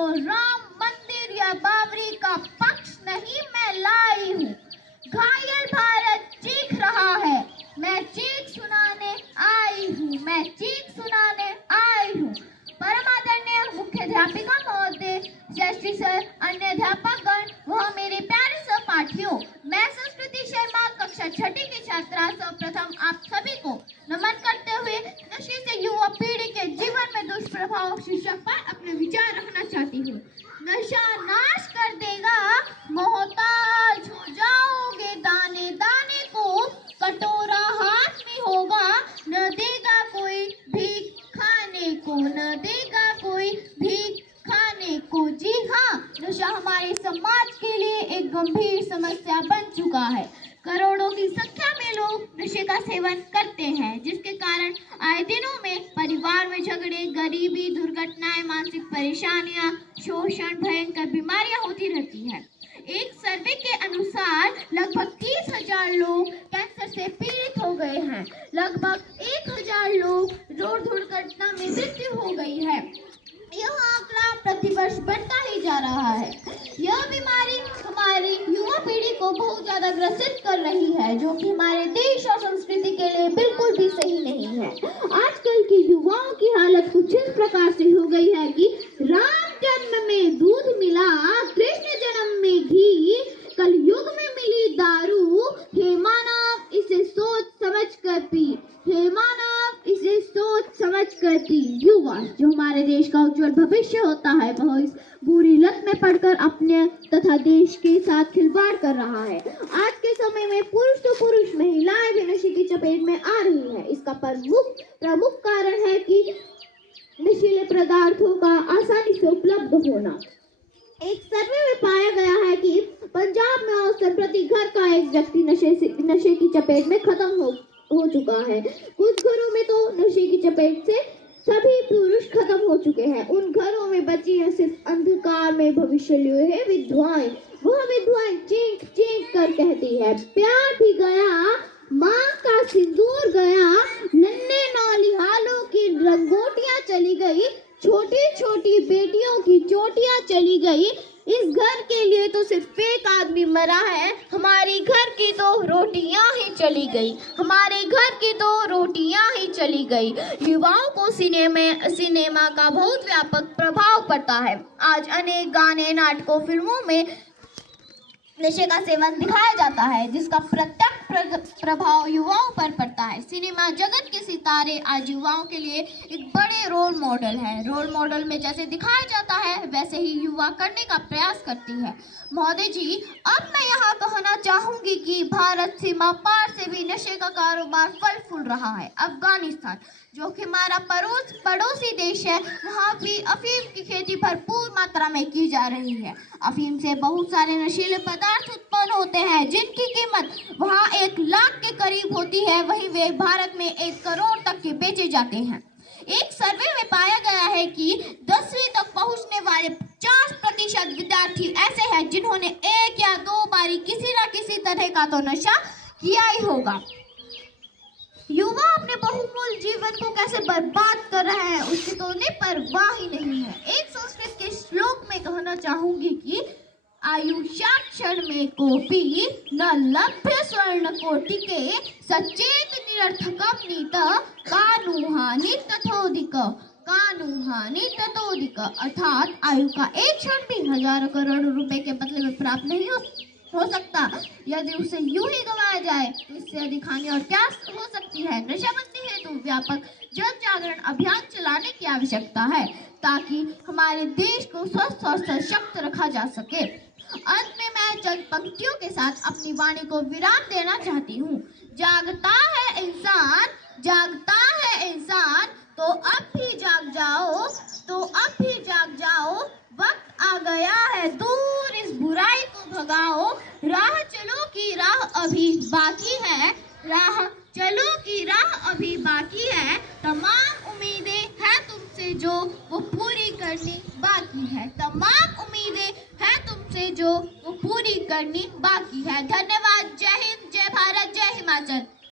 तो राम मंदिर या बाबरी का पक्ष नहीं मैं लाई हूँ। घायल भारत चीख रहा है, मैं चीख सुनाने आई हूँ, मैं चीख सुनाने आई हूँ। परमादरणीय मुख्याध्यापिका महोदय, जय सर, अन्य अध्यापकगण व मेरे प्यारे सहपाठियों, मैं संस्कृति शर्मा कक्षा 6ठी की छात्रा सर्वप्रथम आप सभी को नमन करते हुए नशे से युवा पीढ़ी के जीवन में दुष्प्रभाव शीर्षक पर अपने विचार रखना चाहती हूँ। नशा नाश कर देगा, मोहताज हो जाओगे दाने दाने को, कटोरा हाथ में होगा, न देगा कोई भीख खाने को, न देगा कोई भीख खाने को। जी हाँ, नशा हमारे समाज के लिए एक गंभीर समस्या बन चुका है। करोड़ों की संख्या में लोग नशे का सेवन करते हैं, जिसके कारण आए दिनों में परिवार में झगड़े, गरीबी, दुर्घटनाएं, मानसिक परेशानियां, शोषण, भयंकर बीमारियां होती रहती है। एक सर्वे के अनुसार लगभग 30,000 लोग कैंसर से पीड़ित हो गए हैं। लगभग 1,000 लोग रोड दुर्घटना में मृत्यु हो गई है। यह आंकड़ा प्रतिवर्ष बढ़ता ही जा रहा है। यह बीमारी हमारी युवा पीढ़ी को बहुत ज्यादा ग्रसित कर रही है, जो कि हमारे देश और संस्कृति के लिए बिल्कुल भी सही नहीं है। आजकल की युवाओं की हालत कुछ इस प्रकार से हो गई है कि राम जन्म में दूध मिला, कृष्ण जन्म में घी, कल युग में मिली दारू, हे मानव इसे सोच समझ कर पी, हे मानव इसे सोच समझ कर पी। युवा जो हमारे देश का उज्जवल भविष्य होता है, वह इस बुरी लत में पड़कर अपने तथा देश के साथ खिलवाड़ कर रहा है। आज के समय में पुरुष तो पुरुष, महिलाएं भी नशे की चपेट में आ रही है। इसका प्रमुख कारण है कि नशीले पदार्थों का आसानी से उपलब्ध होना। एक सर्वे में पाया गया है कि पंजाब में औसतन प्रति घर का एक व्यक्ति नशे की चपेट में खत्म हो चुका है। कुछ घरों में तो नशे की चपेट से सभी पुरुष खत्म हो चुके हैं। उन घरों में बची है सिर्फ अंधकार में भविष्य लिए है विधवाएं। वह विधवाएं चीख चीख कर कहती है, प्यार भी गया, माँ का सिंदूर गया, नन्हे नौनिहालों की रंगोटियां चली गई, छोटी छोटी बेटियों की चोटियां चली गई। इस घर के लिए तो सिर्फ एक आदमी मरा है, हमारी घर की तो रोटियां ही चली गई, हमारे घर की तो रोटियां ही चली गई। युवाओं को सिनेमा का बहुत व्यापक प्रभाव पड़ता है। आज अनेक गाने, नाटकों, फिल्मों में नशे का सेवन दिखाया जाता है, जिसका प्रत्यक्ष प्रभाव युवाओं पर पड़ता है। सिनेमा जगत के सितारे आज युवाओं के लिए एक बड़े रोल मॉडल है। रोल मॉडल में जैसे दिखाया जाता है, वैसे ही युवा करने का प्रयास करती है। महोदय जी, अब मैं यहाँ कहना चाहूंगी कि भारत सीमा पार से भी नशे का कारोबार फल फूल रहा है। अफगानिस्तान, जो कि हमारा पड़ोसी देश है, वहाँ भी अफीम की खेती भरपूर मात्रा में की जा रही है। अफीम से बहुत सारे नशीले पदार्थ उत्पन्न होते हैं, जिनकी कीमत वहाँ 1 लाख के करीब होती है, वहीं वे भारत में 1 करोड़ तक के बेचे जाते हैं। एक सर्वे में पाया गया है कि 10वीं तक पहुँचने वाले 50% विद्यार्थी ऐसे हैं जिन्होंने 1 या 2 बारी किसी न किसी तरह का तो नशा किया ही होगा। युवा अपने बहुमूल्य जीवन को कैसे बर्बाद कर रहे हैं, उसकी तो उन्हें परवाह ही नहीं है। एक संस्कृत के श्लोक में कहना चाहूंगी कि आयुष्याक्षर में कोपी न लभ्य स्वर्ण कोटिके, सचेत निरर्थकम नीत कानुहानि तथोधिक, कानुहानि तथोधिक। अर्थात आयु का एक क्षण भी हजारों करोड़ रुपए के बदले में प्राप्त नहीं हो सकता। यदि उसे यूं ही गंवाया जाए तो इससे अधिक हानि और क्या हो सकती है। नशाबंदी हेतु व्यापक जन जागरण अभियान चलाने की आवश्यकता है, ताकि हमारे देश को स्वस्थ और सशक्त रखा जा सके। अंत में मैं चंद पंक्तियों के साथ अपनी वाणी को विराम देना चाहती हूँ। जागता है इंसान, जागता है इंसान, तो अब भी जाग जाओ, तो अब भी जाग जाओ। वक्त आ गया है, दूर इस बुराई को भगाओ। राह चलो की राह अभी बाकी है, राह चलो की राह अभी बाकी है। तमाम उम्मीदें हैं तुमसे जो वो पूरी करनी बाकी है, तमाम उम्मीदें हैं तुमसे जो वो पूरी करनी बाकी है। धन्यवाद। जय हिंद, जय भारत, जय हिमाचल।